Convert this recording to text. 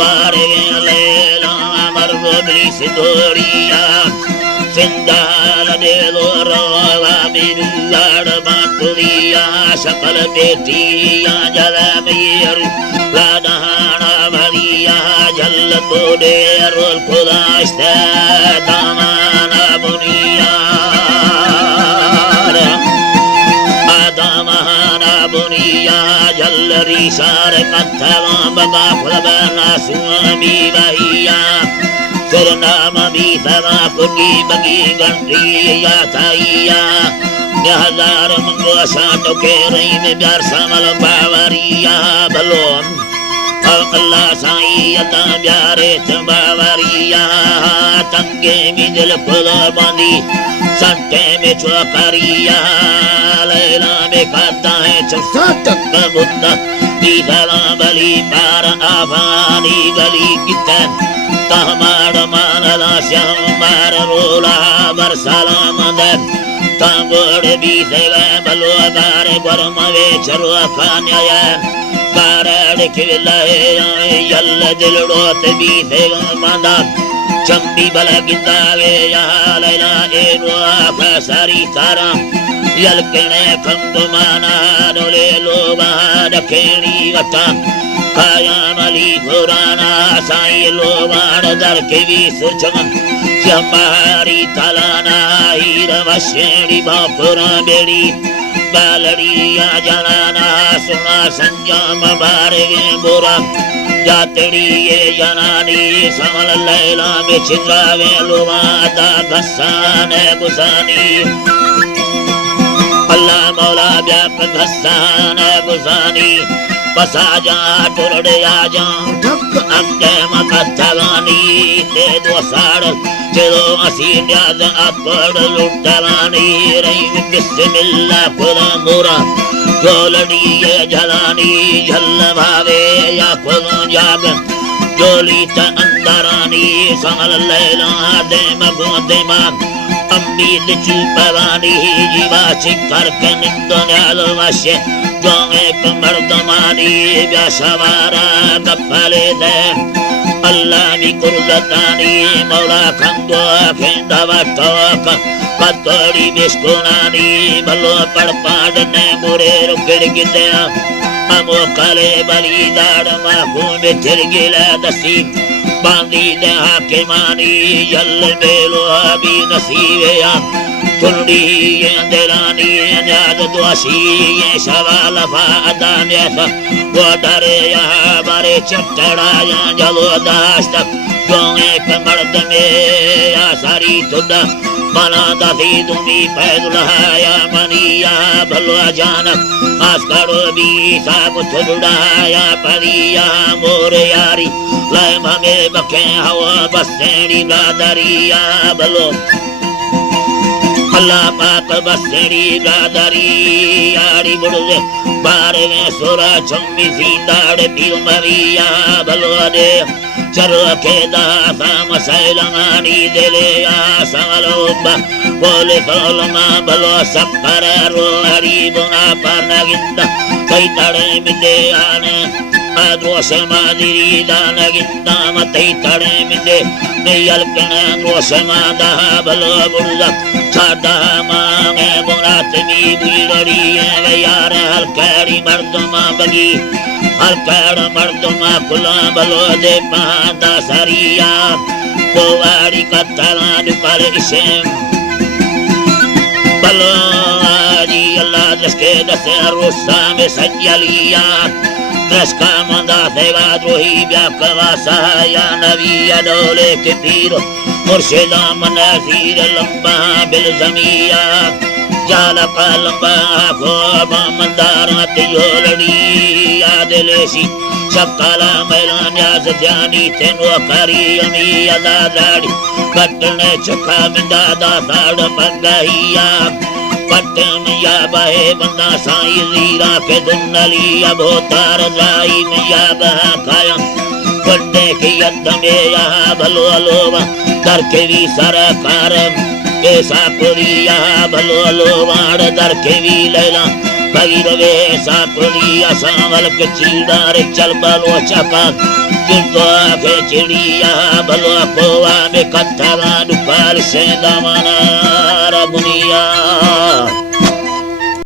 बारे लेला मर्व सिंदूरिया सिंदाल दे लो रोवा बिलाड़ बातुरिया सकल बेटिया जल मीर लादाना भरिया जल तो दे रोल खुदास्ते दामाना बुनिया बुनिया जल्लरी सारे कथवा बगा खुलबना सुमी बहिया सुरनाम भी सवा कुटी बगी गंटी या थाइया हजार मंगो साटो के रही में प्यार समल बावरिया भलो अल्लाह साई अता प्यारे बावरिया तंगे में दिल खुदा बांधी सट्टे में चौकरिया लैला में खाता है चौसठ बुद्धा दीवाना बली पार आवानी गली कितन तहमार मानला श्यामार रोला बरसाला मदन तांगोड़ भी सेवा बलो गारे बरमवे चलो खान्या कारड़ खिलाए यल दिलड़ोत भी सेवा मदन चंबी बल गिंदावे यहाँ लैला एरो सारी तारा यलकने खंडमाना डोले लोगा दखेड़ी वटा काया मली पुराना साई लोगाड़ दर के भी सुचमन श्यामारी तलाना हीर वशेड़ी बापुरा बेड़ी बालड़िया जलाना सुना संजाम बारे बोरा जातड़ी ये जनानी समल लैला में छिंगावे लोवादा घसान बुसानी अल्लाह मौला व्याप घसान बुसानी बसा जा टुरड़े आ जा ठक अंके मकथवानी ते दो साड़ चलो असी न्याज अपड़ लुटवानी रही बिस्मिल्लाह खुदा मोरा जोलड़ी ये जलानी झल भावे या खुदा जाग जोली त अंदरानी समल लैला दे मगो दे मां अम्मी लिचू पवानी जीवा चिकर के निंदो न्यालो वशे जोंगे मर्दमानी व्यासवारा गप्पले दे अल्लाह भी कुर्लतानी मौला खंदो खेंडवा टोक पतोड़ी बिस्कुनानी भलो पड़पाड़ ने मुरे रुकड़ गिदे अमो कले बली दाड़ माहू में थिरगिला दसी बांधी दे हाके मानी जल बेलो अभी नसीबे तुंडी ये अंधेरानी अन्याद दुआसी ये सवाल फादाने सा वो डरे यहाँ बारे चट्टड़ा यहाँ जलो दास्त जोंगे कमर्द में या सारी तुड़ा मना दासी तुम्ही पैदुलहाया मनिया भलो अचानक आस्कड़ो भी साब तुड़ाया परिया मोर यारी लाए हमें बखे हवा बसेड़ी गादरिया भलो अल्लाह पाक बसेड़ी गादरी यारी बुड़े बारे में सोरा चम्मी सीताड़ पीर मरिया भलो दे चलो के दासा मसैलमानी दिले आसमलोबा बोले सोलमा भलो सप्पर रो हरी बुना परनगिंदा कई तड़े मिले आने आद्रोश मादिरी दानगिंदा मतई तड़े मिले नेयल कने आद्रोश मादा भलो बुड़ा छादा मांगे बुरात मी बीड़ड़ी है यार हलकड़ी मर्दमा बगी हलकड़ मर्दमा खुला भलो दे पादा सरिया कोवाड़ी कतला दुपर इसे भलो आजी अल्लाह दसके दसे रुसा में सज्जलिया दसका मंदा सेवा द्रोही व्याकवा सहाया नबी अडोले के पीरो मुर्शिदा मनसीर लंबा बिल जमिया जाल लंबा खोबा मंदारा तियोलड़ी याद लेसी शक्ला मैलान याज ध्यानी तेनो करी अमी अदा दाड़ी कटने चुखा मिंदा दाड़ मंगाहिया पट्टे मिया बहे बंदा साई लीरा के दुन्नली अबोतार लाई मिया बहा खाया पट्टे की यद में यहाँ भलो लोवा दर के भी सरकार ऐसा कोई यहाँ भलो लोवाड़ दर के भी लैला भगीरवे सापुलिया सांवल के चिड़ारे चल बलो चका किंतो के चिड़िया बलो पोवा में कथवा दुपाल से दमना रमुनिया